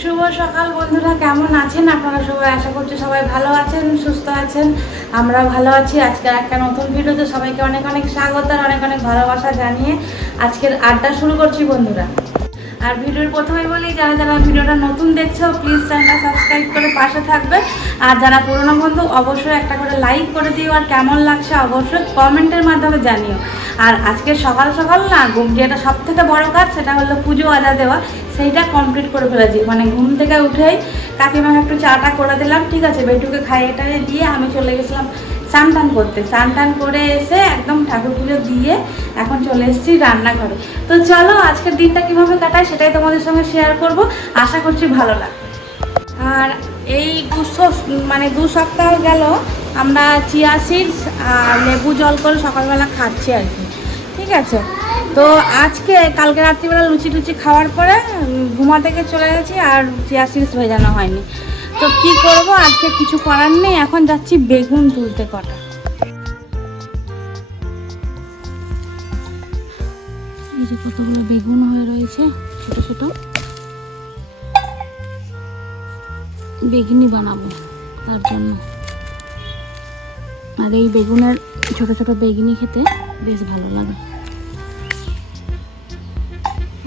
শুভ সকাল বন্ধুরা, কেমন আছেন আপনারা সবাই? আশা করছি সবাই ভালো আছেন, সুস্থ আছেন। আমরা ভালো আছি। আজকে একটা নতুন ভিডিওতে সবাইকে অনেক অনেক স্বাগত আর অনেক অনেক ভালোবাসা জানিয়ে আজকের আড্ডা শুরু করছি বন্ধুরা। আর ভিডিওর প্রথমে বলি, যারা যারা ভিডিওটা নতুন দেখছ প্লিজ চ্যানেলটা সাবস্ক্রাইব করে পাশে থাকবে। আর যারা পুরনো বন্ধু, অবশ্যই একটা করে লাইক করে দিও। আর কেমন লাগছে, অবশ্যই কমেন্টের মাধ্যমে জানিও। আর আজকে সকাল সকাল না যেটা সব থেকে বড় কাজ? সেটা হলো পুজো আদা দেওয়া। সেইটা কমপ্লিট করে ফেলেছি। মানে ঘুম থেকে উঠেই কাকিমাকে একটু চাটা করে দিলাম, ঠিক আছে, বেটুকে খাইয়ে টাইয়ে দিয়ে আমি চলে গেছিলাম স্নান টান করতে। স্নান টান করে এসে একদম ঠাকুর পুজো দিয়ে এখন চলে এসেছি রান্নাঘরে। তো চলো, আজকের দিনটা কীভাবে কাটায় সেটাই তোমাদের সঙ্গে শেয়ার করব। আশা করছি ভালো লাগবে। আর এই দুশো মানে দু সপ্তাহ গেল, আমরা চিয়া সিডস আর লেবু জল করে সকালবেলা খাচ্ছি আর কি। ঠিক আছে? তো আজকে, কালকে রাত্রিবেলা লুচি টুচি খাওয়ার পরে ঘুমা থেকে চলে গেছি আর চিয়া সিডস ভেজানো হয়নি। তো কি করব? আজকে কিছু করার নেই, এখন যাচ্ছি বেগুন তুলতে কটা। এই যে কতগুলো বেগুন হয়ে রয়েছে, ছোট ছোট। বেগুনি বানাবো তার জন্য। আর এই বেগুনের ছোট ছোট বেগুনি খেতে বেশ ভালো লাগে।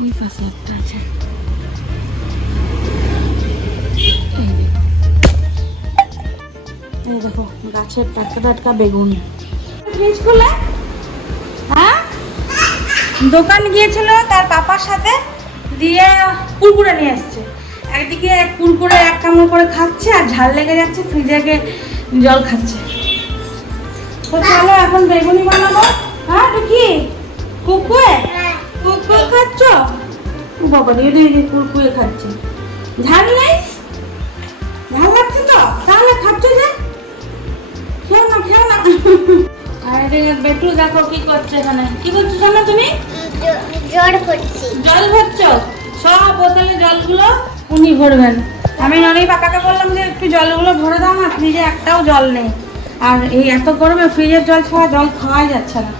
ওই পাশে একটা আছে এই দেখো। গাছের টাটকা টাটকা বেগুন। ফ্রিজ খুলে হ্যাঁ? দোকান গিয়েছিল তার পাপার সাথে দিয়ে কুরকুরে নিয়ে এসছে। একদিকে কুরকুরে এক কামড় করে খাচ্ছে আর ঝাল লেগে যাচ্ছে ফ্রিজে গিয়ে জল খাচ্ছে। তো চলো এখন বেগুনি বানাবো। হ্যাঁ তো কি কুকুয়ে কুকুয়ে খাচ্ছ? বাবা রে রে রে কুরকুয়ে খাচ্ছে। ঝাল নেই? ঝাল লাগছে তো? তাহলে খাচ্ছ যে? খেও না খেও না। আরে বেটু দেখো কি করছে এখানে। কি করছ জানো তুমি? জ্বর হচ্ছে জল ভরছ? সব বোতলে জলগুলো উনি ভরবেন। আমি অনেক পাকাকে বললাম যে একটু জলগুলো ভরে দাও না ফ্রিজে একটাও জল নেই। আর এই এত গরমে ফ্রিজের জল ছাড়া জল খাওয়াই যাচ্ছে না।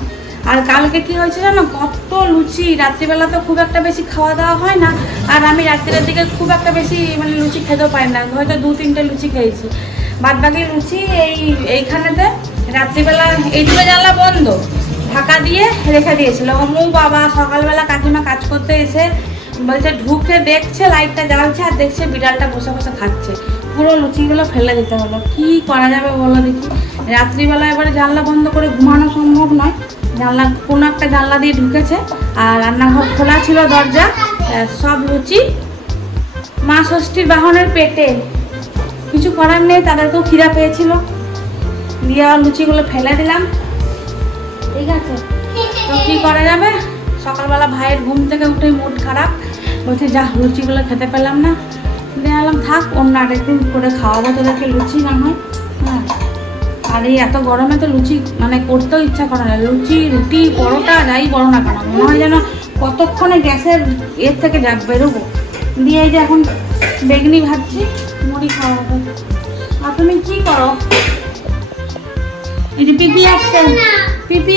আর কালকে কি হয়েছে জানো? কত লুচি। রাত্রিবেলা তো খুব একটা বেশি খাওয়া দাওয়া হয় না। আর আমি রাত্রের দিকে খুব একটা বেশি মানে লুচি খেতেও পারি না। হয়তো দু, তিনটে লুচি খেয়েছি। বাদ বাকি লুচি এই, এইখানেতে রাত্রিবেলা এই দুটো জানলা বন্ধ। ঢাকা দিয়ে রেখে দিয়েছিল। মু বাবা সকালবেলা কাকিমা কাজ করতে এসে বলছে, ঢুকে দেখছে, লাইটটা জ্বালছে আর দেখছে বিড়ালটা বসে বসে খাচ্ছে। পুরো লুচিগুলো ফেলে দিতে হলো। কি করা যাবে বলো দেখি? রাত্রিবেলা এবারে জানলা বন্ধ করে ঘুমানো সম্ভব নয়। জানলা, কোনো একটা জানলা দিয়ে ঢুকেছে আর রান্নাঘর খোলা ছিল, দরজা সব লুচি মা ষষ্ঠীর বাহনের পেটে। কিছু করার নেই, তাদেরকেও খিদা পেয়েছিল। দিয়ে আবার লুচিগুলো ফেলে দিলাম। ঠিক আছে? তো কী করা যাবে? সকালবেলা ভাইয়ের ঘুম থেকে উঠে মুড খারাপ। বলছে, যা, লুচিগুলো খেতে পেলাম না। দেখালাম থাক, অন্য আরেকদিন করে খাওয়াবো তোদেরকে লুচি না হ্যাঁ। আর এই এত গরমে তো লুচি মানে করতেও ইচ্ছা করে না। লুচি, রুটি, পরোটা, যাই করো না কেন, মনে হয় যেন কতক্ষণে গ্যাসের এর থেকে যা বেরোবো। দিয়ে এই যে এখন বেগনি ভাজছি, মুড়ি খাওয়া আর তুমি কি করো? এই যে পিপি আসছে, পিপি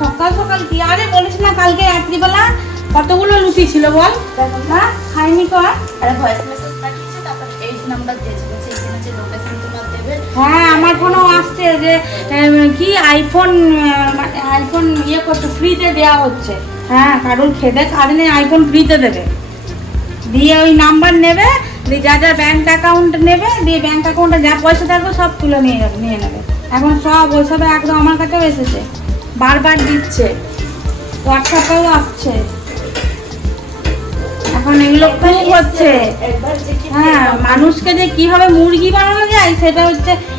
সকাল সকাল কি? আরে বলিস না, কালকে রাত্রিবেলা কতগুলো লুচি ছিল বল? হ্যাঁ খাইনি কর। আরে ভয়েস মেসেজ পাঠিয়েছে, তারপর এই নাম্বার দিয়েছে হ্যাঁ আমার ফোনেও আসছে যে কি আইফোন আইফোন ইয়ে করছে ফ্রিতে দেওয়া হচ্ছে। হ্যাঁ কারণ খেতে কারণে আইফোন ফ্রিতে দেবে। দিয়ে ওই নাম্বার নেবে দিয়ে যা যা ব্যাংক অ্যাকাউন্ট নেবে দিয়ে ব্যাংক অ্যাকাউন্টে যা পয়সা থাকবে সব তুলে নিয়ে যাবে নিয়ে নেবে। এখন সব ওইসব একদম আমার কাছেও এসেছে। বারবার দিচ্ছে। হোয়াটসঅ্যাপেও আসছে। এখন এগুলো খুব হচ্ছে? হ্যাঁ মানুষকে যে কীভাবে মুরগি বানানো যায় সেটা হচ্ছে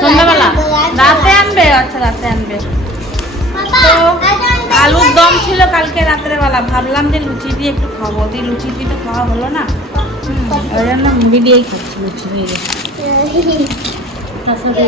সন্ধ্যাবেলা? রাতে- আনবে? আচ্ছা রাতে আনবে। তো আলুর দম ছিল কালকে রাত্রেবেলা ভাবলাম যে লুচি দিয়ে একটু খাব। দিয়ে লুচি দিয়ে তো খাওয়া হলো না। ওই জন্য মুড়ি দিয়েই খাচ্ছি লুচি দিয়ে। তার সাথে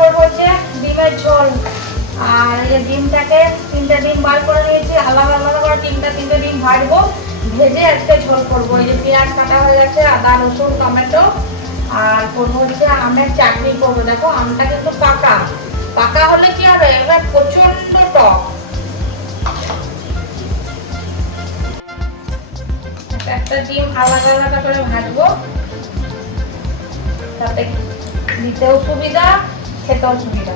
করব হচ্ছে ডিমের ঝোল। আর এই ডিমটাকে তিনটা ডিম বার করে নিয়েছি, আলাদা আলাদা করে তিনটা তিনটে ডিম ভাজবো, ভেজে আজকে ঝোল করব। এই যে পেঁয়াজ কাটা হয়ে গেছে, আদা, রসুন, টমেটো, আর করব হচ্ছে আমের চাটনি করব। দেখো, আমটা কিন্তু পাকা। পাকা হলে কি হবে? এবার প্রচণ্ড টক। একটা ডিম আলাদা আলাদা করে ভাজবো। তাতে দিতেও সুবিধা। খেতেও সুবিধা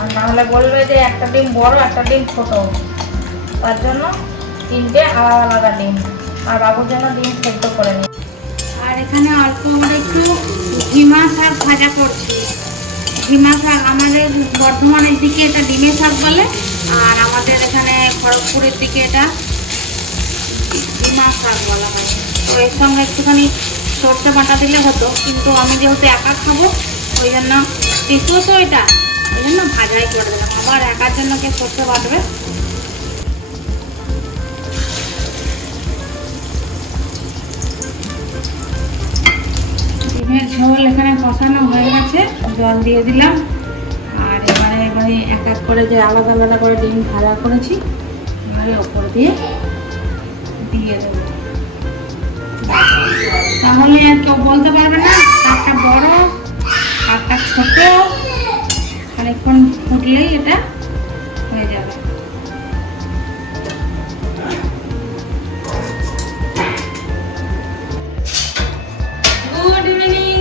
আর বলবে যে একটা ডিম বড়, একটা ডিম ছোট। তার জন্য তিনটে আলাদা আলাদা ডিম। আর বাবুর জন্য ডিম সেদ্ধ করে নিই আর এখানে অল্প করে একটু ঝিমা শাক ভাজা করছি। ঝিমা শাক আমাদের বর্ধমানের দিকে এটা ডিমের শাক বলে, আর আমাদের এখানে খড়গপুরের দিকে এটা ডিমা শাক বলা হয়। তো এর সঙ্গে একটুখানি সর্ষে বাটা দিলে হতো, কিন্তু আমি যেহেতু একা খাব, ওই জন্য পিসুও তো এটা ওই জন্য ভাজাই করে দিলাম। আবার একার জন্য কে সর্ষে বাটবে? ডিমের ঝোল এখানে কষানো হয়ে গেছে, জল দিয়ে দিলাম। আর এবারে এবারে এক এক করে যে আলাদা আলাদা করে ডিম ভাজা করেছি, এবারে ওপর দিয়ে দিয়ে দেবো। তাহলে আর কেউ বলতে পারবে না একটা বড় একটা ছোট, খানিকক্ষণ ফুটলেই এটা হয়ে যাবে। গুড ইভিনিং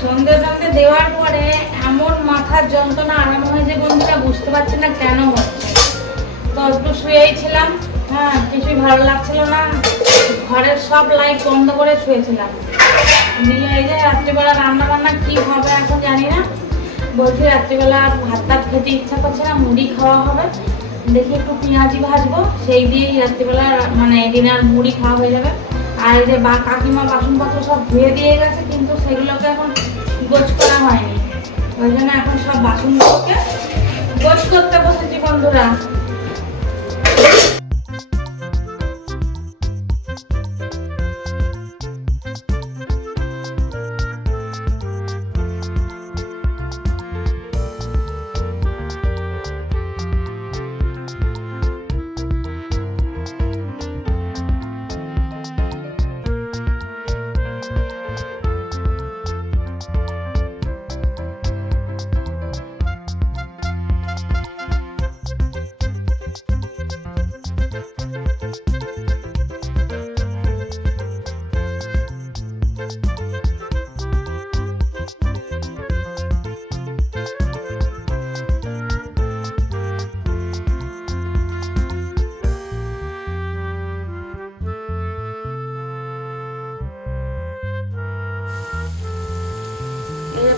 সন্ধে দেওয়ার পরে এমন মাথার যন্ত্রণা বুঝতে পারছি না কেন হচ্ছে। তো একটু শুয়েই ছিলাম হ্যাঁ কিছুই ভালো লাগছিল না। ঘরের সব লাইট বন্ধ করে শুয়েছিলাম। দিয়ে এই যে রাত্রিবেলা রান্না বান্না কি হবে এখন জানি না। বলছি রাত্রিবেলা ভাত টাত খেতে ইচ্ছা করছে না, মুড়ি খাওয়া হবে। দেখি একটু পেঁয়াজি ভাজবো, সেই দিয়েই রাত্রিবেলা মানে ডিনার মুড়ি খাওয়া হয়ে যাবে। আর এই যে বা কাকিমা বাসনপত্র সব ধুয়ে দিয়ে গেছে, কিন্তু সেগুলোকে এখন গোছ করা হয়নি। ওই জন্য এখন সব বাসনগুলোকে গোছ করতে বসেছি বন্ধুরা।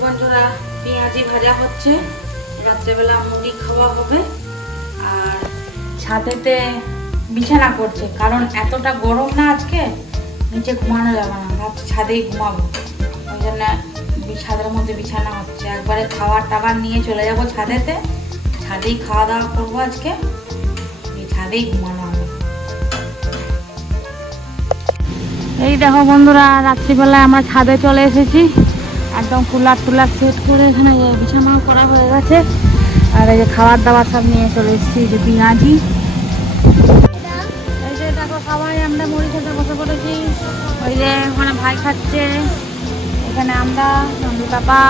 বন্ধুরা পেঁয়াজি ভাজা হচ্ছে। রাত্রেবেলা মুড়ি খাওয়া হবে। আর ছাদেতে বিছানা করছে, কারণ এতটা গরম না আজকে, নিচে ঘুমানো যাবে না, ভাবছি ছাদেই ঘুমাবো। ওই জন্য ছাদের মধ্যে বিছানা হচ্ছে। একবারে খাবার টাবার নিয়ে চলে যাব ছাদেতে। ছাদেই খাওয়া দাওয়া করব আজকে। ছাদেই ঘুমানো হবে। এই দেখো বন্ধুরা, রাত্রিবেলায় আমরা ছাদে চলে এসেছি। একদম কুলার টুলার সেট করে এখানে বিছানা করা হয়ে গেছে। আর এই যে খাবার দাবার সব নিয়ে চলে এসেছি যে পেঁয়াজি যে আমরা মুড়ি খেতে বসে পড়েছি। ওই যে ওখানে ভাই খাচ্ছে, এখানে আমরা, নন্দু পাপা